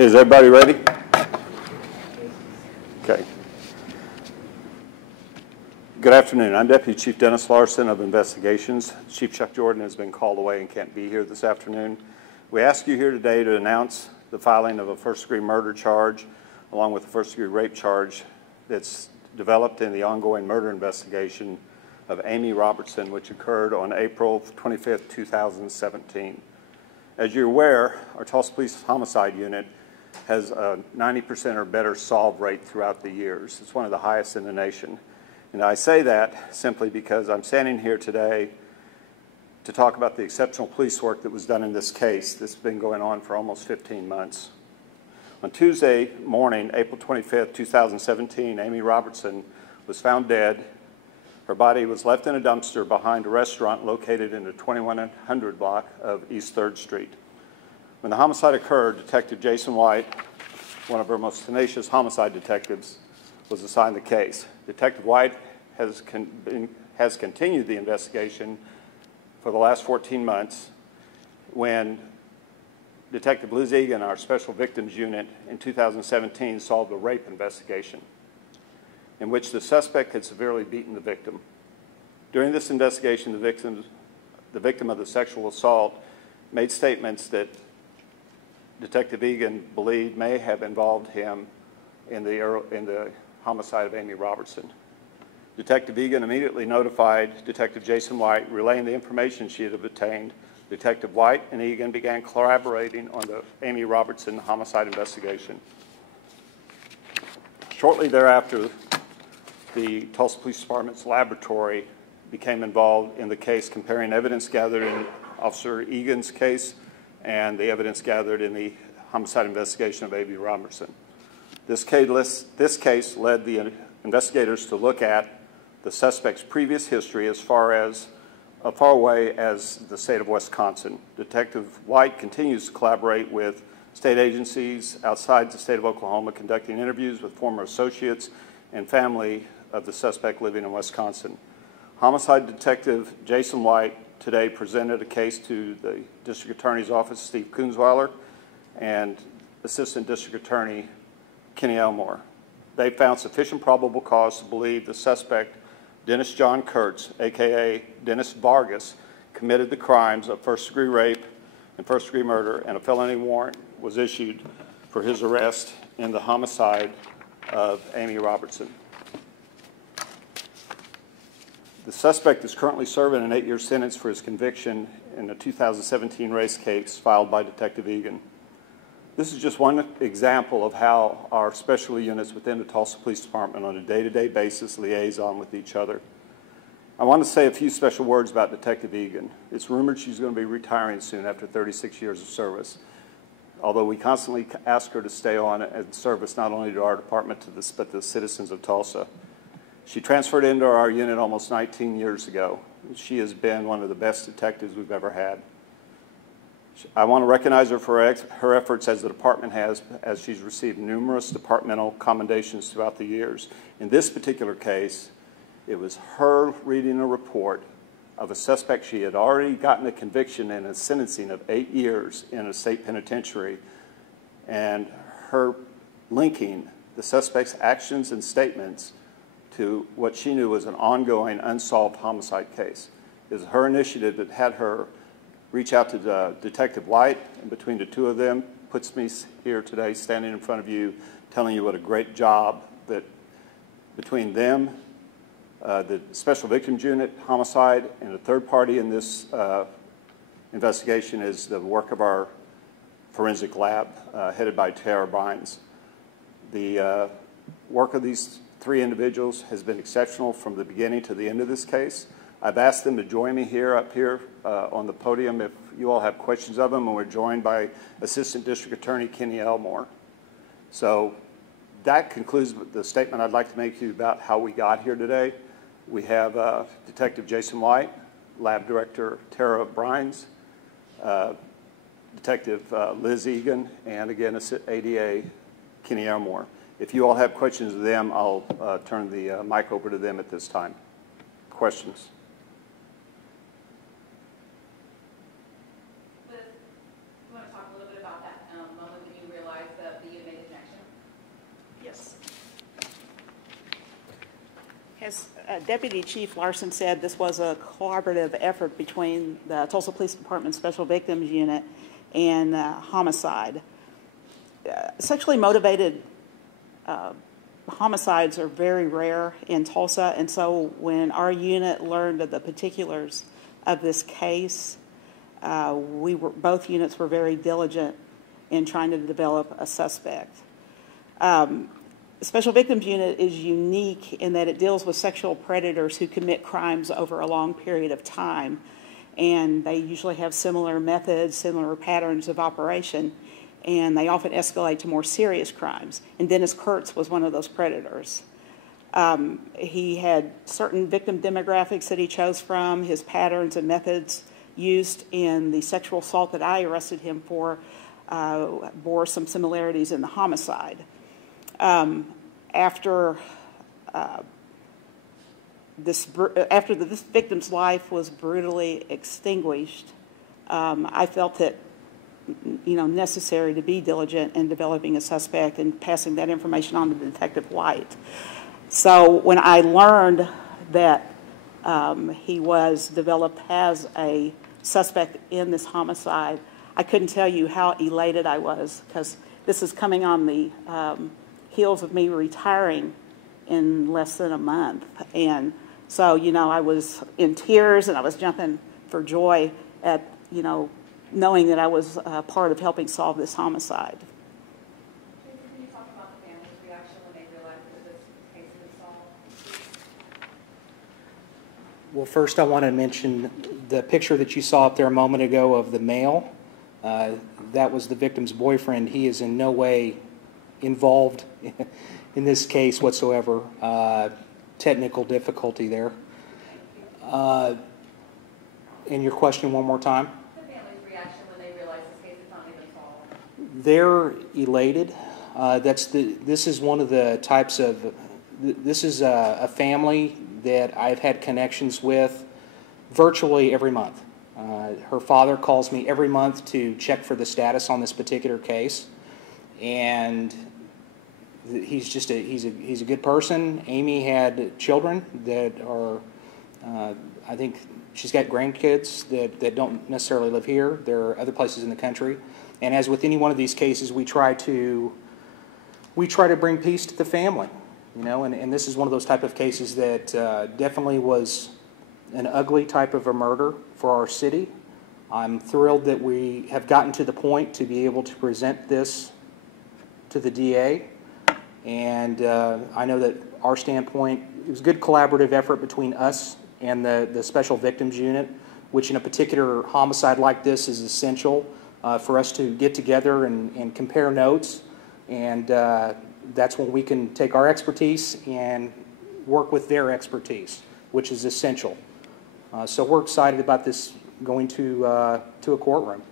Is everybody ready? Okay. Good afternoon. I'm Deputy Chief Dennis Larson of Investigations. Chief Chuck Jordan has been called away and can't be here this afternoon. We ask you here today to announce the filing of a first-degree murder charge along with a first-degree rape charge that's developed in the ongoing murder investigation of Amy Robertson, which occurred on April 25th, 2017. As you're aware, our Tulsa Police Homicide Unit has a 90% or better solve rate throughout the years. It's one of the highest in the nation. And I say that simply because I'm standing here today to talk about the exceptional police work that was done in this case that's been going on for almost 15 months. On Tuesday morning, April 25th, 2017, Amy Robertson was found dead. Her body was left in a dumpster behind a restaurant located in the 2100 block of East 3rd Street. When the homicide occurred, Detective Jason White, one of our most tenacious homicide detectives, was assigned the case. Detective White has continued the investigation for the last 14 months when Detective Liz Egan, our Special Victims Unit, in 2017 solved a rape investigation in which the suspect had severely beaten the victim. During this investigation, the victim of the sexual assault made statements that Detective Egan believed may have involved him in the homicide of Amy Robertson. Detective Egan immediately notified Detective Jason White, relaying the information she had obtained. Detective White and Egan began collaborating on the Amy Robertson homicide investigation. Shortly thereafter, the Tulsa Police Department's laboratory became involved in the case, comparing evidence gathered in Officer Egan's case and the evidence gathered in the homicide investigation of Amy Robertson. This case led the investigators to look at the suspect's previous history as far away as the state of Wisconsin. Detective White continues to collaborate with state agencies outside the state of Oklahoma, conducting interviews with former associates and family of the suspect living in Wisconsin. Homicide Detective Jason White today presented a case to the District Attorney's Office, Steve Kunzweiler, and Assistant District Attorney Kenny Elmore. They found sufficient probable cause to believe the suspect, Dennis John Kurtz, aka Dennis Vargas, committed the crimes of first-degree rape and first-degree murder, and a felony warrant was issued for his arrest in the homicide of Amy Robertson. The suspect is currently serving an 8-year sentence for his conviction in a 2017 race case filed by Detective Egan. This is just one example of how our specialty units within the Tulsa Police Department on a day-to-day basis liaison with each other. I want to say a few special words about Detective Egan. It's rumored she's going to be retiring soon after 36 years of service, although we constantly ask her to stay on and service not only to our department but the citizens of Tulsa. She transferred into our unit almost 19 years ago. She has been one of the best detectives we've ever had. I want to recognize her for her efforts as the department has, as she's received numerous departmental commendations throughout the years. In this particular case, it was her reading a report of a suspect she had already gotten a conviction and a sentencing of 8 years in a state penitentiary, and her linking the suspect's actions and statements to what she knew was an ongoing unsolved homicide case. It was her initiative that had her reach out to Detective White, and between the two of them puts me here today standing in front of you telling you what a great job that between them, the Special Victims Unit, homicide, and a third party in this investigation is the work of our forensic lab headed by Tara Bynes. The work of these three individuals has been exceptional from the beginning to the end of this case. I've asked them to join me up here on the podium if you all have questions of them, and we're joined by Assistant District Attorney Kenny Elmore. So that concludes the statement I'd like to make to you about how we got here today. We have Detective Jason White, Lab Director Tara Bynes, Detective Liz Egan, and again, ADA Kenny Elmore. If you all have questions of them, I'll turn the mic over to them at this time. Questions? Liz, you want to talk a little bit about that moment when you realized that Deputy Chief Larson said this was a collaborative effort between the Tulsa Police Department Special Victims Unit and homicide. Sexually motivated homicides are very rare in Tulsa, and so when our unit learned of the particulars of this case, both units were very diligent in trying to develop a suspect. The Special Victims Unit is unique in that it deals with sexual predators who commit crimes over a long period of time, and they usually have similar methods, similar patterns of operation, and they often escalate to more serious crimes. And Dennis Kurtz was one of those predators. He had certain victim demographics that he chose from. His patterns and methods used in the sexual assault that I arrested him for bore some similarities in the homicide. After this victim's life was brutally extinguished, I felt it, necessary to be diligent in developing a suspect and passing that information on to Detective White. So when I learned that he was developed as a suspect in this homicide, I couldn't tell you how elated I was, because this is coming on the heels of me retiring in less than a month. And so, I was in tears and I was jumping for joy at, knowing that I was part of helping solve this homicide. Can you talk about the family's reaction when they realized that this case was solved? Well, first I want to mention the picture that you saw up there a moment ago of the male. That was the victim's boyfriend. He is in no way involved in this case whatsoever. Technical difficulty there. And your question one more time? The family's reaction when they realized this case had finally been solved. They're elated. This is one of the types of, this is a family that I've had connections with virtually every month. Her father calls me every month to check for the status on this particular case, and he's a good person. Amy had children that are, I think she's got grandkids that don't necessarily live here. There are other places in the country, and as with any one of these cases, we try to bring peace to the family, and this is one of those type of cases that definitely was an ugly type of a murder for our city. I'm thrilled that we have gotten to the point to be able to present this to the DA, and I know that our standpoint, it was a good collaborative effort between us and the Special Victims Unit, which in a particular homicide like this is essential for us to get together and compare notes, and that's when we can take our expertise and work with their expertise, which is essential. So we're excited about this going to a courtroom.